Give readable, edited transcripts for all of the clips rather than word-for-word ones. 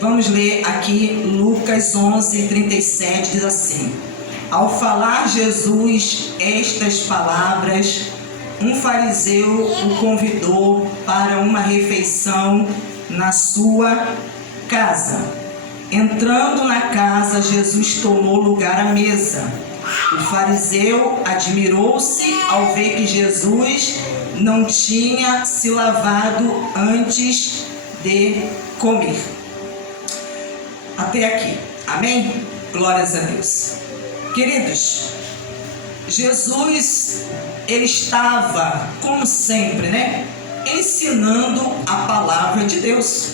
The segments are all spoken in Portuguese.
Vamos ler aqui Lucas 11:37, diz assim: Ao falar Jesus estas palavras, um fariseu o convidou para uma refeição na sua casa. Entrando na casa, Jesus tomou lugar à mesa. O fariseu admirou-se ao ver que Jesus não tinha se lavado antes de comer. Até aqui, amém? Glórias a Deus. Queridos, Jesus, ele estava, como sempre, ensinando a palavra de Deus.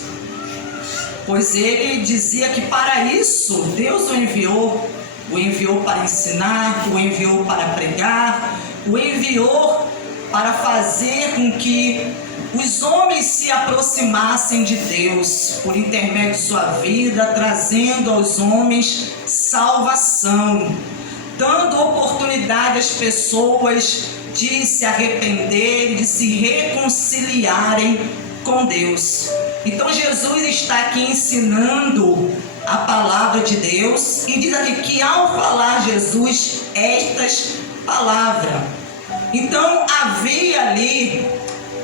Pois ele dizia que para isso Deus o enviou para ensinar, o enviou para pregar, o enviou para fazer com que os homens se aproximassem de Deus por intermédio de sua vida, trazendo aos homens salvação, dando oportunidade às pessoas de se arrependerem, de se reconciliarem com Deus. Então Jesus está aqui ensinando a palavra de Deus e diz aqui que ao falar Jesus estas palavras, então havia ali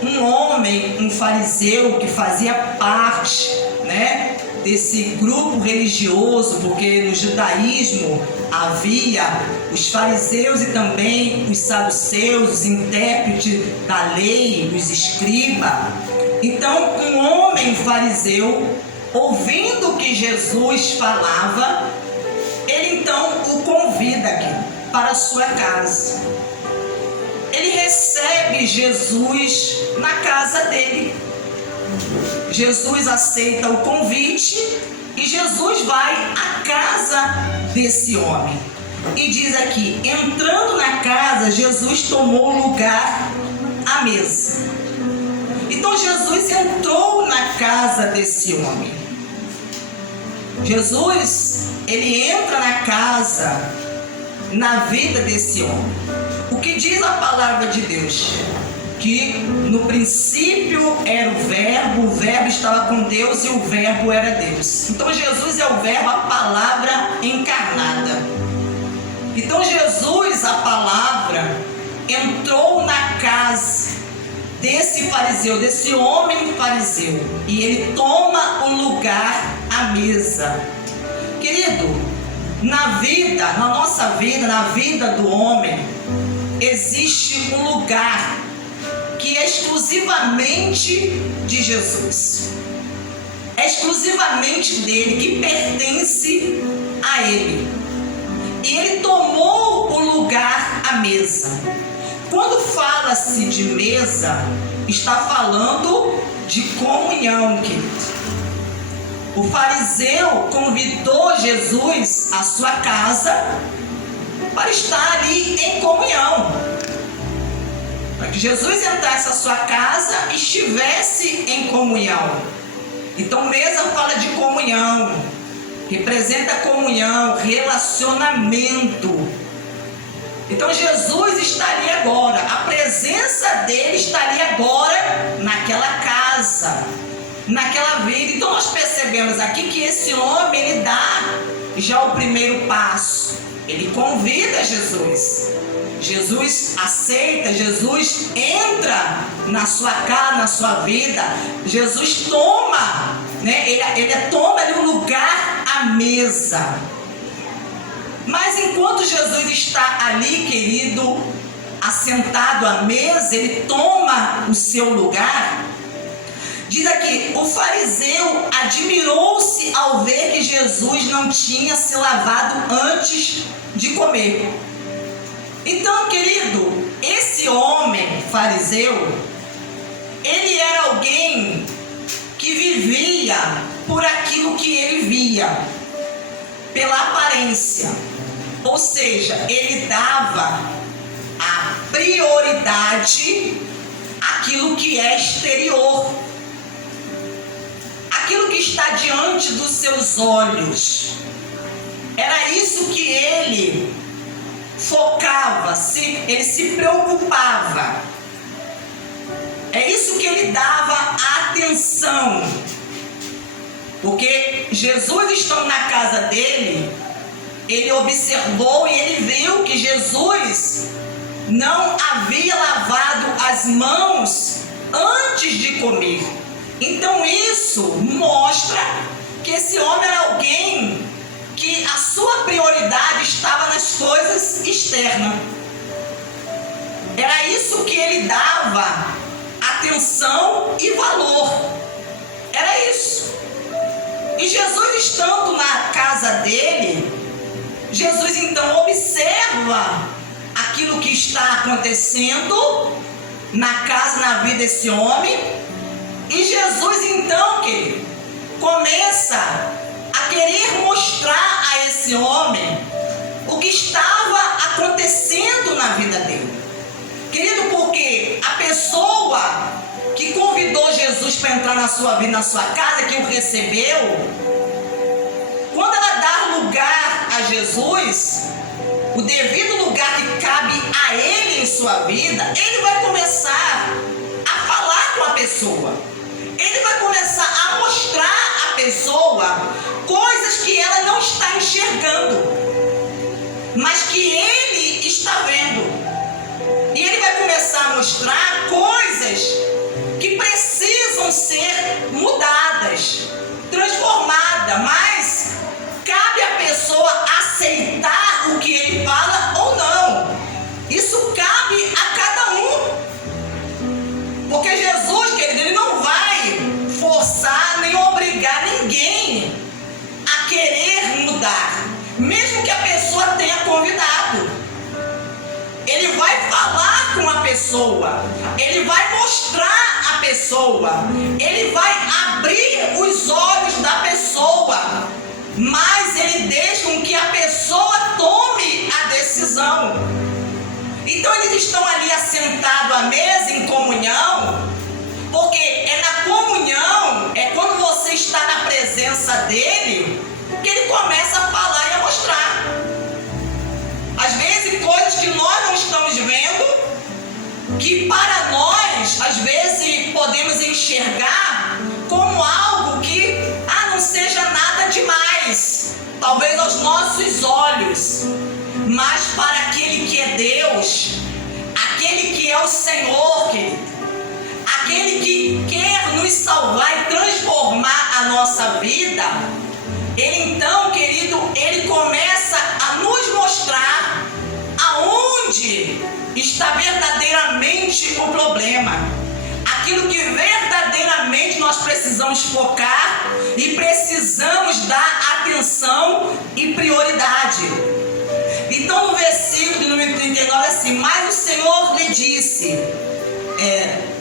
um homem, um fariseu que fazia parte, desse grupo religioso, porque no judaísmo havia os fariseus e também os saduceus, os intérpretes da lei, os escribas. Então um homem fariseu, ouvindo o que Jesus falava, ele então o convida aqui para a sua casa. Ele recebe Jesus na casa dele. Jesus aceita o convite e Jesus vai à casa desse homem. E diz aqui, entrando na casa, Jesus tomou lugar à mesa. Então Jesus entrou na casa desse homem. Jesus, ele entra na casa, na vida desse homem. O que diz a palavra de Deus? Que no princípio era o verbo estava com Deus e o verbo era Deus. Então Jesus é o verbo, a palavra encarnada. Então Jesus, a palavra, entrou na casa desse fariseu, desse homem fariseu, e ele toma o lugar à mesa. Querido, na nossa vida, na vida do homem, existe um lugar que é exclusivamente de Jesus, é exclusivamente dele, que pertence a ele, e ele tomou o lugar à mesa. Quando fala-se de mesa, está falando de comunhão, querido. O fariseu convidou Jesus à sua casa para estar ali em comunhão, para que Jesus entrasse à sua casa e estivesse em comunhão. Então mesa fala de comunhão, representa comunhão, relacionamento. Então Jesus estaria agora, a presença dele estaria agora naquela casa, naquela vida. Então nós percebemos aqui que esse homem, ele dá já o primeiro passo. Ele convida Jesus. Jesus aceita, Jesus entra na sua casa, na sua vida. Jesus toma, ele toma ali um lugar à mesa. Mas enquanto Jesus está ali, querido, assentado à mesa, ele toma o seu lugar. Diz aqui, o fariseu admirou-se ao ver que Jesus não tinha se lavado antes de comer. Então, querido, esse homem fariseu, ele era alguém que vivia por aquilo que ele via, pela aparência. Ou seja, ele dava a prioridade àquilo que é exterior, aquilo que está diante dos seus olhos. Era isso que ele focava, ele se preocupava. É isso que ele dava atenção. Porque Jesus, estando na casa dele, ele observou e ele viu que Jesus não havia lavado as mãos antes de comer. Então isso mostra que esse homem era alguém que a sua prioridade estava nas coisas externas. Era isso que ele dava atenção e valor. Era isso. E Jesus, estando na casa dele, Jesus então observa aquilo que está acontecendo na casa, na vida desse homem. E Jesus então, querido, começa a querer mostrar a esse homem o que estava acontecendo na vida dele. Querido, porque a pessoa que convidou Jesus para entrar na sua vida, na sua casa, que o recebeu, quando ela dá lugar a Jesus, o devido lugar que cabe a ele em sua vida, ele vai começar a falar com a pessoa. Ele vai começar a mostrar à pessoa coisas que ela não está enxergando, mas que ele está vendo. E ele vai começar a mostrar coisas que precisam ser mudadas, transformadas, mas cabe à pessoa aceitar o que ele fala ou não. Isso cabe a cada um. Porque Jesus, querido, ele não vai forçar nem obrigar ninguém a querer mudar, mesmo que a pessoa tenha convidado. Ele vai falar com a pessoa, ele vai mostrar a pessoa, ele vai abrir os olhos da pessoa, mas ele deixa com que a pessoa tome a decisão. Então eles estão ali assentados à mesa em comunhão, porque é na comunhão, é quando você está na presença dele, que ele começa a falar e a mostrar. Às vezes coisas que nós não estamos vendo, que para nós, às vezes, podemos enxergar como algo que não seja nada demais, talvez aos nossos olhos, mas para aquele que é Deus, aquele que é o Senhor, querido, aquele que quer nos salvar e transformar a nossa vida, ele então, querido, ele começa a nos mostrar aonde está verdadeiramente o problema. Aquilo que verdadeiramente nós precisamos focar e precisamos dar atenção e prioridade. Então no versículo número 39 é assim: mas o Senhor lhe disse,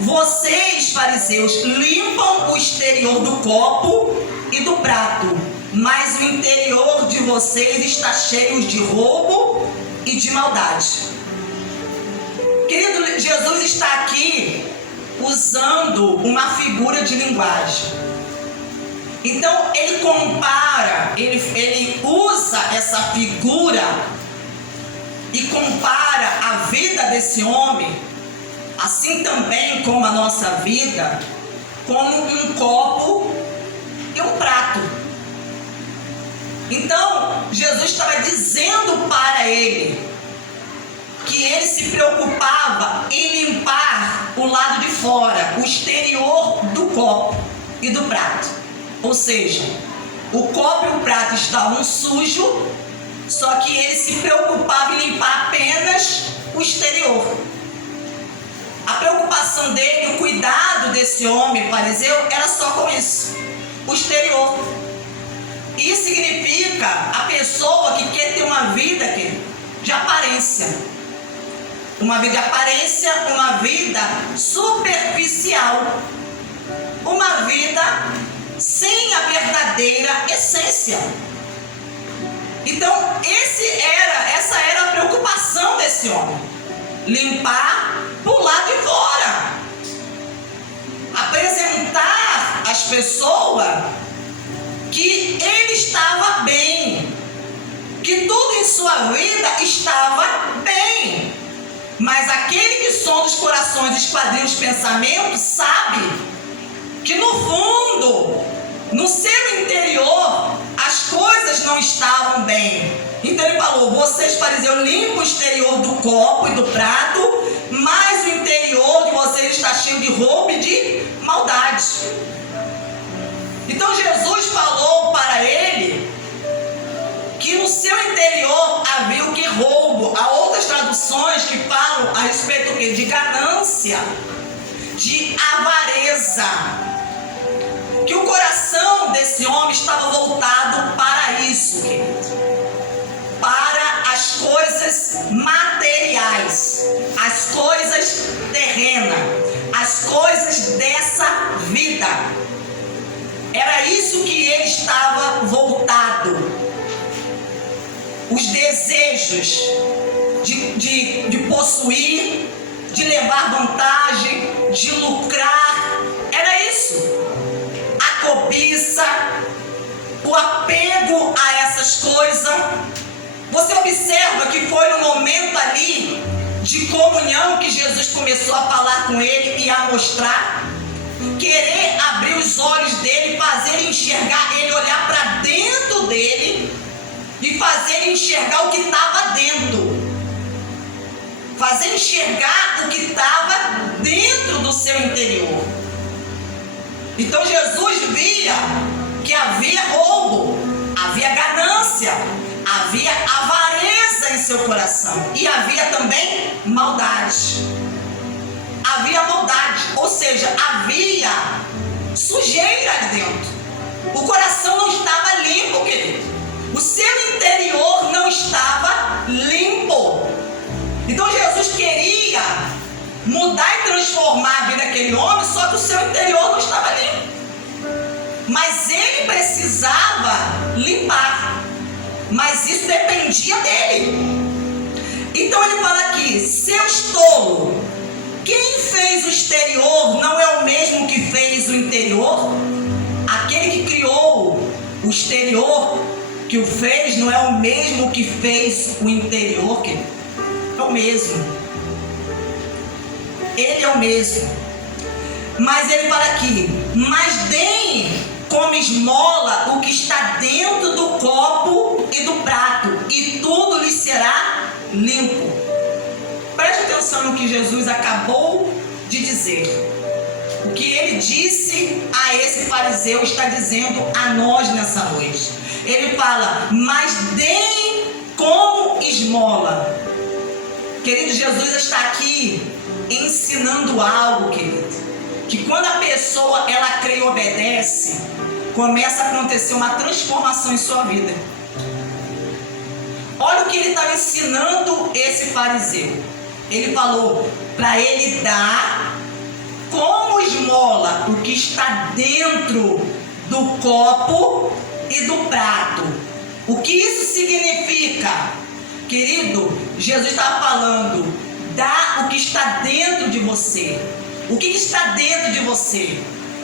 vocês, fariseus, limpam o exterior do copo e do prato, mas o interior de vocês está cheio de roubo e de maldade. Querido, Jesus está aqui usando uma figura de linguagem. Então ele compara, ele usa essa figura e compara a vida desse homem, assim também como a nossa vida, como um copo e um prato. Então Jesus estava dizendo para ele que ele se preocupava em limpar o lado de fora, o exterior do copo e do prato. Ou seja, o copo e o prato estavam sujos, só que ele se preocupava em limpar apenas o exterior. A preocupação dele, o cuidado desse homem fariseu era só com isso, o exterior. Isso significa a pessoa que quer ter uma vida de aparência. Uma vida de aparência, uma vida superficial. Uma vida sem a verdadeira essência. Então, essa era a preocupação desse homem. Limpar por lado de fora. Apresentar às pessoas que ele estava bem. Que tudo em sua vida estava bem. Mas aquele que sonda os corações, esquadrinha os pensamentos, sabe que no fundo no seu interior as coisas não estavam bem. Então ele falou: vocês, fariseus, limpam o exterior do copo e do prato, mas o interior de vocês está cheio de roubo e de maldade. Então Jesus falou para ele que no seu interior havia o que? Roubo. Há outras traduções que falam a respeito do que? De ganância, de avareza. Que o coração desse homem estava voltado para isso, querido. Para as coisas materiais, as coisas terrenas, as coisas dessa vida. Era isso que ele estava voltado. Os desejos de possuir, de levar vantagem, de lucrar. Era isso. A cobiça, o apego a essas coisas. Você observa que foi no momento ali de comunhão que Jesus começou a falar com ele e a mostrar, querer abrir os olhos dele, fazer ele enxergar, ele olhar para dentro dele e fazer ele enxergar o que estava dentro, fazer enxergar o que estava dentro do seu interior. Então Jesus via que havia roubo, havia ganância, havia avareza em seu coração e havia também maldade. Havia maldade, ou seja, havia sujeira ali dentro. O coração não estava limpo, querido. O seu interior não estava limpo. Então Jesus queria mudar e transformar a vida daquele homem, só que o seu interior não estava limpo. Mas ele precisava limpar. Mas isso dependia dele. Então ele fala aqui: seus tolos, quem fez o exterior não é o mesmo que fez o interior? Aquele que criou o exterior, que o fez, não é o mesmo que fez o interior? Que é o mesmo. Ele é o mesmo. Mas ele fala aqui: mas deem como esmola o que está dentro do copo e do prato, e tudo lhe será limpo. Preste atenção no que Jesus acabou de dizer. O que ele disse a esse fariseu está dizendo a nós nessa noite. Ele fala: mas deem como esmola. Querido, Jesus está aqui ensinando algo, querido, que quando a pessoa ela crê e obedece, começa a acontecer uma transformação em sua vida. Olha o que ele estava ensinando esse fariseu. Ele falou para ele dar como esmola o que está dentro do copo e do prato. O que isso significa? Querido, Jesus estava falando: dá o que está dentro de você. O que está dentro de você?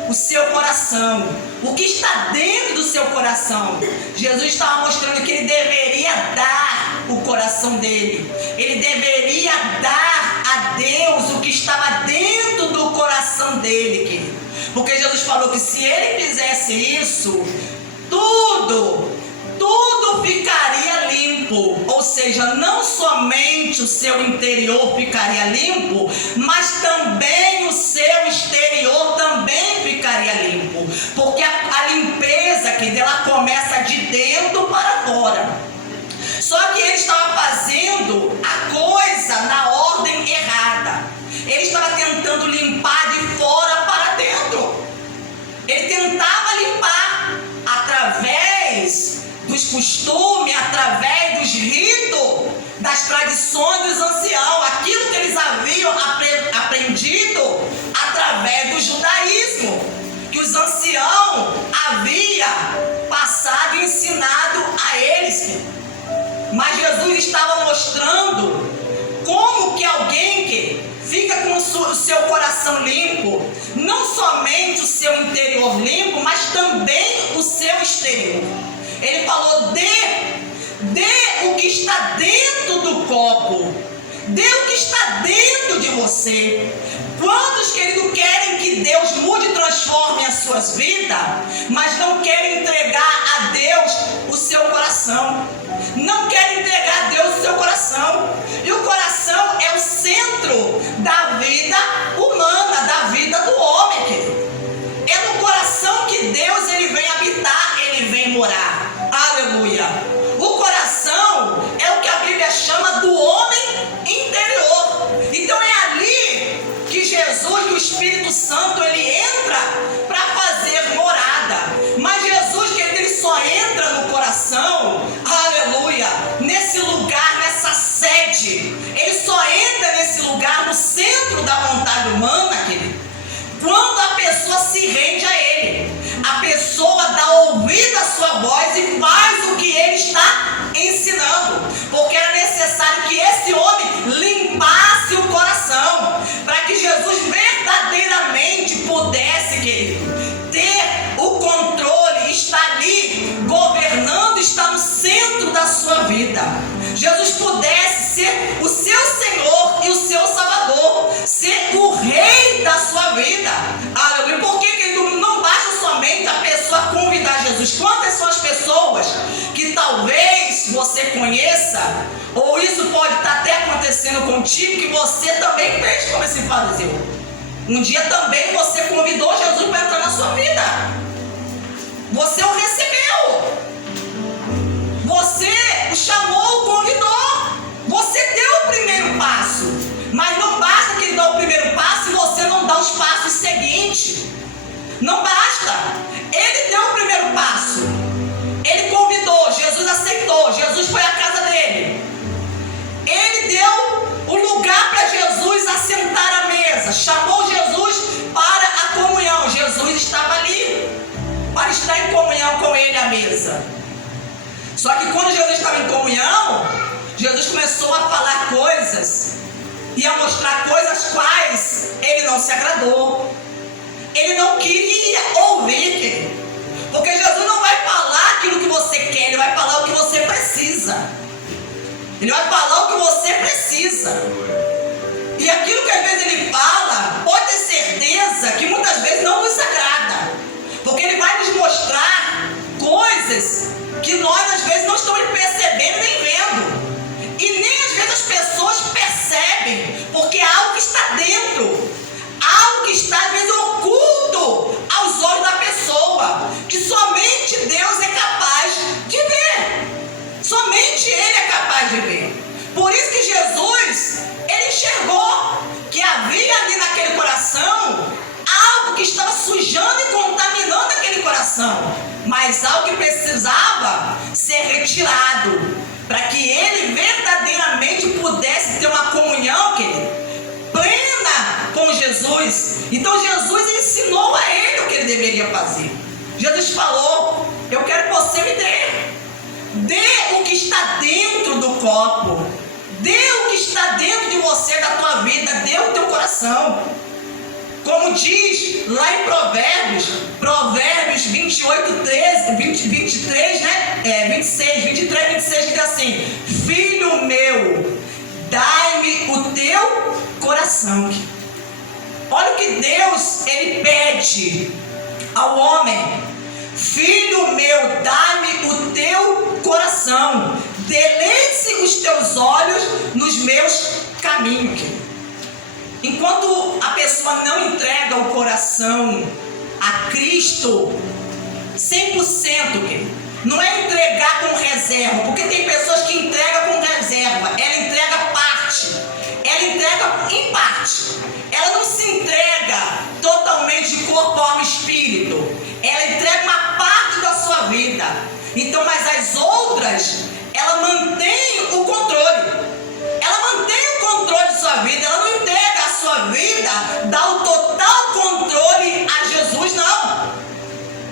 O seu coração. O que está dentro do seu coração? Jesus estava mostrando que ele deveria dar o coração dele. Ele deveria dar a Deus o que estava dentro do coração dele, querido. Porque Jesus falou que se ele fizesse isso, tudo ficaria limpo. Ou seja, não somente o seu interior ficaria limpo, mas também o seu exterior também ficaria limpo. Porque a limpeza, que ela começa de dentro para fora. Só que ele estava fazendo a coisa na ordem errada. Ele estava tentando limpar de fora para dentro. Ele tentava limpar através dos costumes, através dos ritos, das tradições dos anciãos, aquilo que eles haviam aprendido através do judaísmo, que os anciãos haviam passado e ensinado a eles. Mas Jesus estava mostrando como que alguém que fica com o seu coração limpo, não somente o seu interior limpo, mas também o seu exterior. Ele falou: dê o que está dentro do copo, dê o que está dentro de você. Quantos, querido, querem que Deus mude e transforme as suas vidas, mas não querem entregar a Deus o seu coração? Não querem entregar a Deus o seu coração. E o coração é o centro da vida humana, da vida do homem, querido. É no coração que Deus ele vem habitar, ele vem morar. Aleluia. O coração é o que a Bíblia chama do homem interior. Então é ali que Jesus, que o Espírito Santo, ele entra para fazer morada. Mas Jesus, que ele só entra no coração, aleluia, nesse lugar, nessa sede. Ele só entra nesse lugar, no centro da vontade humana, querido, quando a pessoa se rende a ele. A pessoa dá ouvido à sua voz e faz o que ele está ensinando. Porque era necessário que esse homem limpasse o coração, para que Jesus verdadeiramente pudesse, querido, ter o controle, estar ali governando, estar no centro da sua vida. Jesus pudesse ser o seu Senhor e o seu Salvador, ser o Rei da sua vida. Aleluia. Por que, querido, não basta somente a pessoa convidar Jesus? Quantas são as pessoas que talvez você conheça, ou isso pode estar até acontecendo contigo, que você também fez como esse fariseu. Um dia também você convidou Jesus para entrar na sua vida. Você o recebeu. Você o chamou, o convidou. Você deu o primeiro passo. Mas não basta que ele dê o primeiro passo e você não dá os passos seguintes. Não basta. Ele deu o primeiro passo. Ele convidou, Jesus aceitou, Jesus foi à casa dele. Ele deu o lugar para Jesus assentar à mesa. Chamou Jesus para a comunhão. Jesus estava ali para estar em comunhão com ele à mesa. Só que quando Jesus estava em comunhão, Jesus começou a falar coisas e a mostrar coisas quais ele não se agradou. Ele não queria ouvir, querido. Porque Jesus não vai falar aquilo que você quer, ele vai falar o que você precisa. Ele vai falar o que você precisa. E aquilo que às vezes ele fala, pode ter certeza que muitas vezes não nos agrada. Porque ele vai nos mostrar coisas que nós às vezes não estamos percebendo nem vendo. E nem às vezes as pessoas percebem, porque é algo que está dentro. Algo que está às vezes oculto aos olhos da pessoa, que somente Deus é capaz de ver. Somente Ele é capaz de ver. Por isso que Jesus, Ele enxergou que havia ali naquele coração algo que estava sujando e contaminando aquele coração, mas algo que precisava ser retirado, para que ele verdadeiramente pudesse ter uma comunhão, querido, plena com Jesus. Então Jesus ensinou a ele o que ele deveria fazer. Jesus falou: eu quero que você me dê o que está dentro do copo, dê o que está dentro de você, da tua vida, dê o teu coração. Como diz lá em Provérbios 28, 13, 23, né? 26, 23, 26, diz assim: filho meu, dai-me o teu coração. Olha o que Deus, ele pede ao homem: filho meu, dai-me o teu coração, deleite os teus olhos nos meus caminhos. Enquanto a pessoa não entrega o coração a Cristo 100%, não é entregar com reserva, porque tem pessoas que entregam com reserva, ela entrega parte, ela entrega em parte, ela não se entrega totalmente de corpo, alma e espírito, ela entrega uma parte da sua vida. Então, mas as outras, ela mantém o controle. Ela mantém o controle de sua vida, ela não entrega a sua vida, dá o total controle a Jesus, não.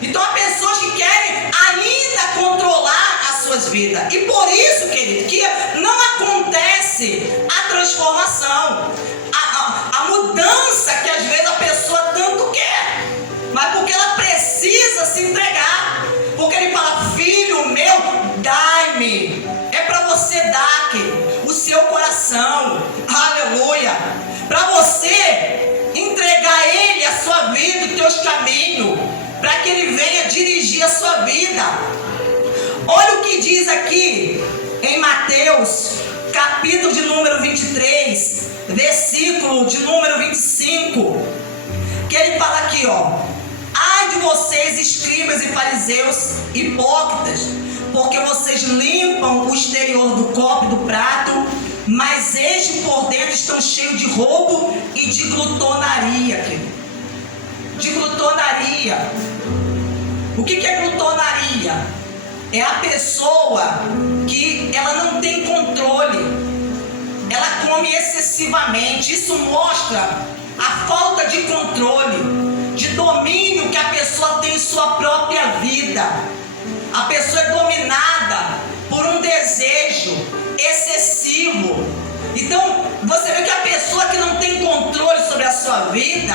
Então há pessoas que querem ainda controlar as suas vidas. E por isso, querido, que não acontece a transformação, a mudança que às vezes a pessoa tanto quer. Mas porque ela precisa se entregar. Porque ele fala: filho meu, dai-me. É para você dar, querido, o seu coração, aleluia, para você que Ele venha dirigir a sua vida. Olha o que diz aqui em Mateus, capítulo de número 23, versículo de número 25, que ele fala aqui, ó: ai de vocês, escribas e fariseus hipócritas, porque vocês limpam o exterior do copo e do prato, mas este por dentro estão cheios de roubo e de glutonaria, querido. De glutonaria. O que é glutonaria? É a pessoa que ela não tem controle, ela come excessivamente. Isso mostra a falta de controle, de domínio que a pessoa tem em sua própria vida. A pessoa é dominada por um desejo excessivo. Então, você vê que a pessoa que não tem controle sobre a sua vida,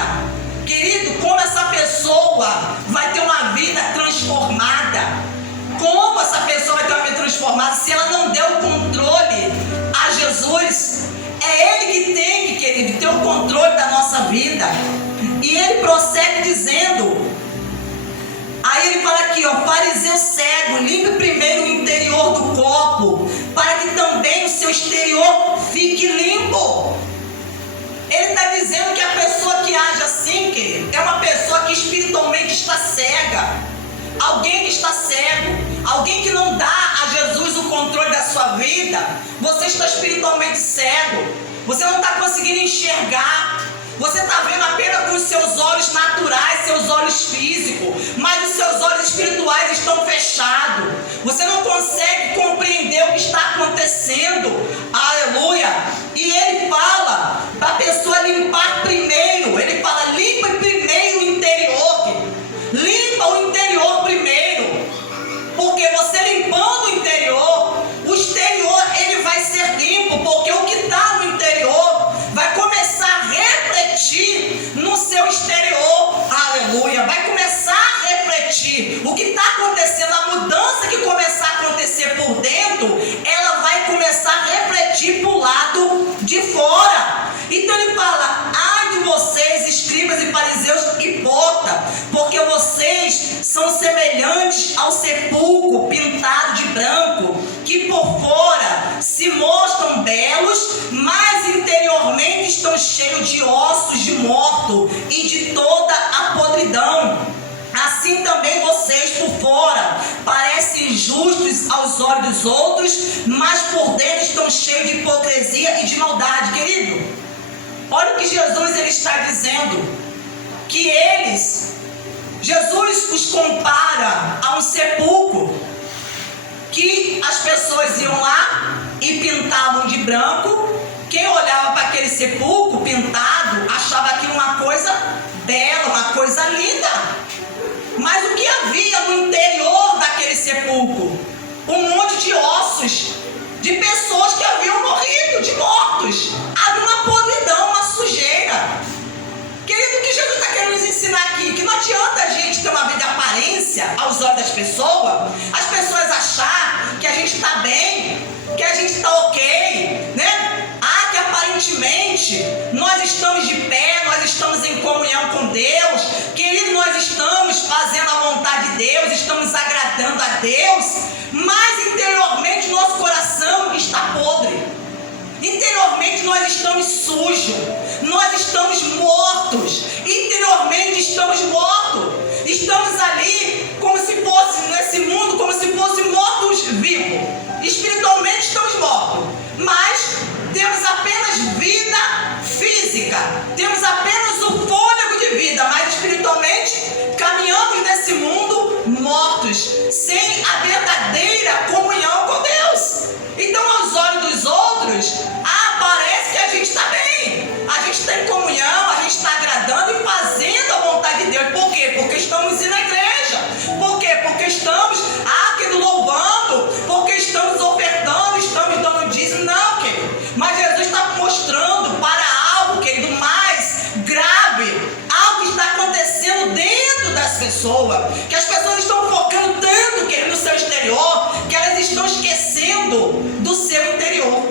querido, como essa pessoa vai ter uma vida transformada? Como essa pessoa vai ter uma vida transformada se ela não der o controle a Jesus? É Ele que tem, querido, ter o controle da nossa vida. E ele prossegue dizendo, aí ele fala aqui, ó: fariseu cego, limpe primeiro o interior do copo, para que também o seu exterior fique limpo. Ele está dizendo que a pessoa que age assim, querido, é uma pessoa que espiritualmente está cega. Alguém que está cego, alguém que não dá a Jesus o controle da sua vida. Você está espiritualmente cego, você não está conseguindo enxergar, você está vendo apenas com os seus olhos naturais, seus olhos físicos, mas os seus olhos espirituais estão fechados. Você não consegue compreender o que está acontecendo. Aleluia! E ele fala para a pessoa limpar primeiro. Ele fala: limpa primeiro o interior. Limpa o interior primeiro, porque você limpando o interior, o exterior ele vai ser limpo, porque o que está no interior vai começar a refletir no seu exterior. Aleluia! Vai começar a refletir o que está acontecendo, a mudança que começar a acontecer por dentro, ela vai começar a refletir para o lado de fora. Então ele fala: ai de vocês, escribas e fariseus hipócritas, porque vocês são semelhantes ao sepulcro pintado de branco, que por fora se mostram belos, mas interiormente estão cheios de ossos de morto e de toda a podridão. Assim também vocês por fora parecem justos aos olhos dos outros, mas por dentro estão cheios de hipocrisia e de maldade. Querido, olha o que Jesus ele está dizendo, que Jesus os compara a um sepulcro, que as pessoas iam lá e pintavam de branco. Quem olhava para aquele sepulcro pintado achava aquilo uma coisa bela, uma coisa linda. Mas o que havia no interior daquele sepulcro? Um monte de ossos, de pessoas que haviam morrido, de mortos. Havia uma podridão, uma sujeira. Querido, o que Jesus está querendo nos ensinar aqui? Que não adianta a gente ter uma vida de aparência aos olhos das pessoas, as pessoas achar que a gente está bem, que a gente está ok, né? Que aparentemente nós estamos de pé, nós estamos em comunhão com Deus. Querido, nós estamos fazendo a vontade de Deus, estamos agradando a Deus, mas interiormente nosso coração está podre. Interiormente nós estamos sujos, nós estamos mortos, interiormente estamos mortos, estamos ali como se fosse, nesse mundo, como se fossem mortos vivos, espiritualmente estamos mortos, mas temos apenas vida física, temos apenas o fôlego de vida, mas espiritualmente caminhamos nesse mundo mortos, sem a verdadeira comunhão com Deus. Então, aos olhos dos outros, parece que a gente está bem, a gente está em comunhão, a gente está agradando e fazendo a vontade de Deus. Por quê? Porque estamos indo na igreja. Por quê? Porque estamos louvando, porque estamos ofertando, estamos dando dízimo. Não, querido. Mas Jesus está mostrando para algo, querido, mais grave, algo que está acontecendo dentro das pessoas, que as pessoas estão focando tanto, querido, no seu exterior, que elas estão esquecendo do seu interior.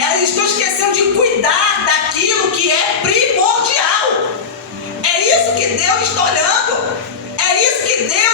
Elas estão esquecendo de cuidar daquilo que é primordial. É isso que Deus está olhando. É isso que Deus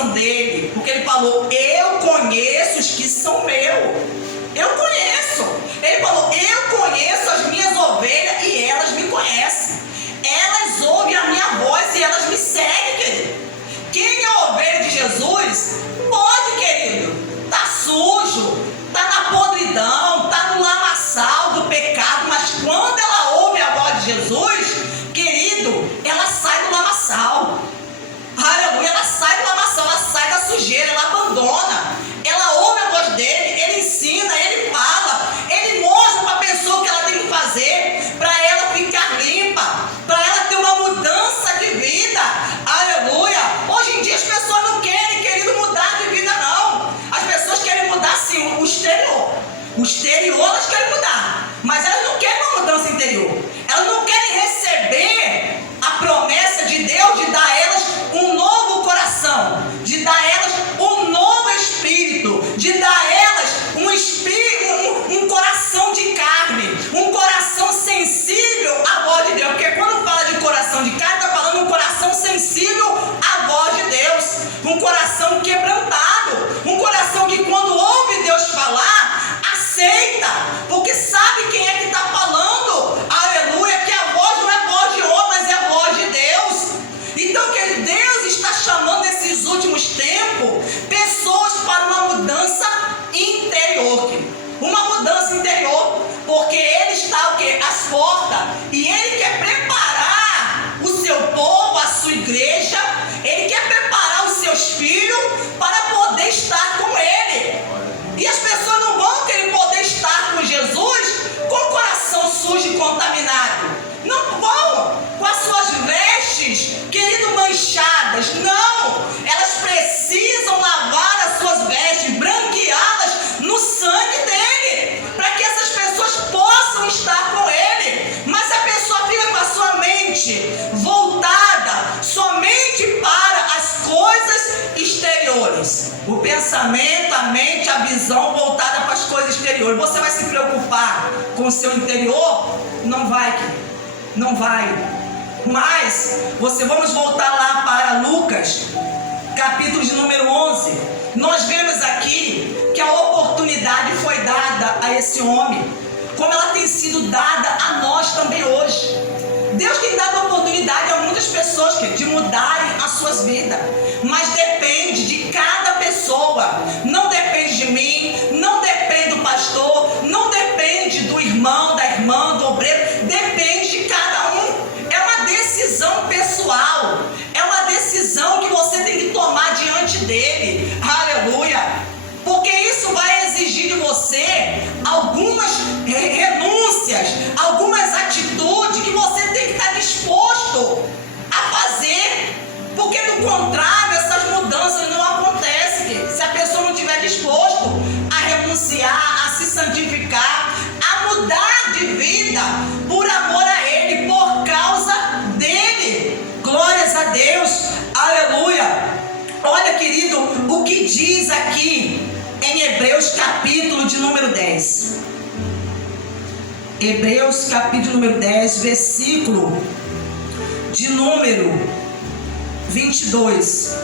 são dele, porque ele falou: eu conheço os que são meus. Eu conheço. Ele falou: eu conheço as minhas ovelhas e elas me conhecem. Elas ouvem a minha voz e elas me seguem, querido. Quem é ovelha de Jesus pode, querido, tá sujo, tá na podridão, tá no lamaçal do pecado, mas quando ela ouve a voz de Jesus, querido, ela sai do lamaçal. Aleluia, ela sai do lamaçal, ela sai da sujeira, ela abandona, ela ouve a voz dele, ele ensina, ele fala, ele mostra para a pessoa o que ela tem que fazer, para ela ficar limpa, para ela ter uma mudança de vida. Aleluia. Hoje em dia as pessoas não querem, querido, mudar de vida, não. As pessoas querem mudar sim o exterior. O exterior elas querem mudar, mas elas não querem uma mudança interior. Elas não querem receber a promessa de Deus de dar a elas um novo coração, de dar a elas um novo espírito, de dar a elas um espírito, um coração de carne, um coração sensível à voz de Deus. Porque quando fala de coração de carne, está falando um coração sensível à voz de Deus, um coração quebrantado, um coração que quando ouve Deus falar, aceita, porque sabe quem é que está falando. Aleluia, que a voz não é voz de homem, mas é a voz de Deus. Então, que Deus está chamando nesses últimos tempos pessoas para uma mudança interior, uma mudança interior, porque Ele está o quê? Às portas, e Ele quer preparar o seu povo, a sua igreja. Ele quer preparar os seus filhos para poder estar com Ele. E as pessoas não vão querer poder estar com Jesus com o coração sujo e contaminado. Não vão com as suas vestes, querido, manchadas. Não, elas precisam lavar as suas vestes, branqueá-las no sangue dele, para que essas pessoas possam estar com ele. Mas a pessoa fica com a sua mente voltada somente para as coisas exteriores. O pensamento, a mente, a visão voltada para as coisas exteriores. Você vai se preocupar com o seu interior? Não vai, querido. Não vai. Mas vamos voltar lá para Lucas, capítulo de número 11. Nós vemos aqui que a oportunidade foi dada a esse homem, como ela tem sido dada a nós também hoje. Deus tem dado oportunidade a muitas pessoas de mudarem as suas vidas, mas depende de cada pessoa. Não depende de mim, não depende do pastor, não depende do irmão, da irmã, do obreiro. Depende de cada um. É uma decisão pessoal, é uma decisão que você tem que tomar diante dele. Aleluia. Porque isso vai exigir de você algumas renúncias, algumas atitudes que você tem que estar disposto a fazer. Porque do contrário, essas mudanças não acontecem. Se a pessoa não estiver disposto a renunciar, a se santificar, a mudar de vida por amor a Ele, por causa dele. Glórias a Deus. Aleluia. Olha, querido, o que diz aqui em Hebreus capítulo de número 10. Hebreus capítulo número 10, versículo de número 22.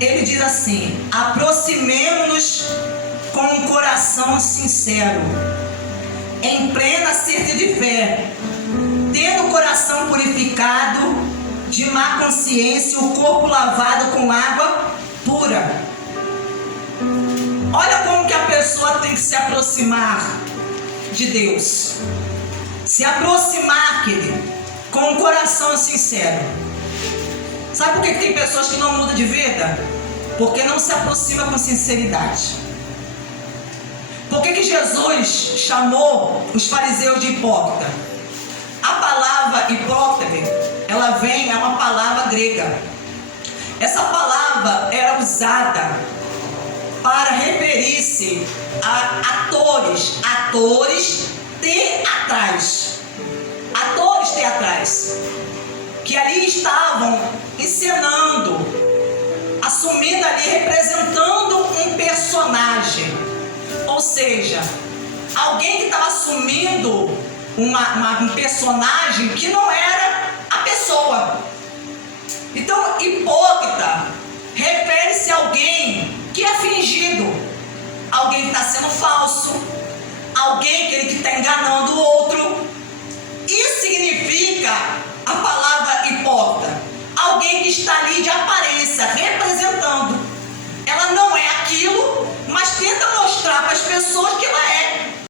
Ele diz assim: aproximemo-nos com um coração sincero, em plena certeza de fé, tendo o coração purificado de má consciência, o corpo lavado com água pura. Olha como que a pessoa tem que se aproximar de Deus. Se aproximar, querido, com um coração sincero. Sabe por que tem pessoas que não mudam de vida? Porque não se aproximam com sinceridade. Por que Jesus chamou os fariseus de hipócrita? A palavra hipócrita, ela vem, é uma palavra grega. Essa palavra era usada para referir-se a atores teatrais. Atores teatrais que ali estavam encenando, assumindo ali, representando um personagem. Ou seja, alguém que estava assumindo um personagem que não era a pessoa pessoa. Então, hipócrita refere-se a alguém que é fingido, alguém que está sendo falso, alguém que está enganando o outro. Isso significa a palavra hipócrita. Alguém que está ali de aparência, representando. Ela não é aquilo, mas tenta mostrar para as pessoas que ela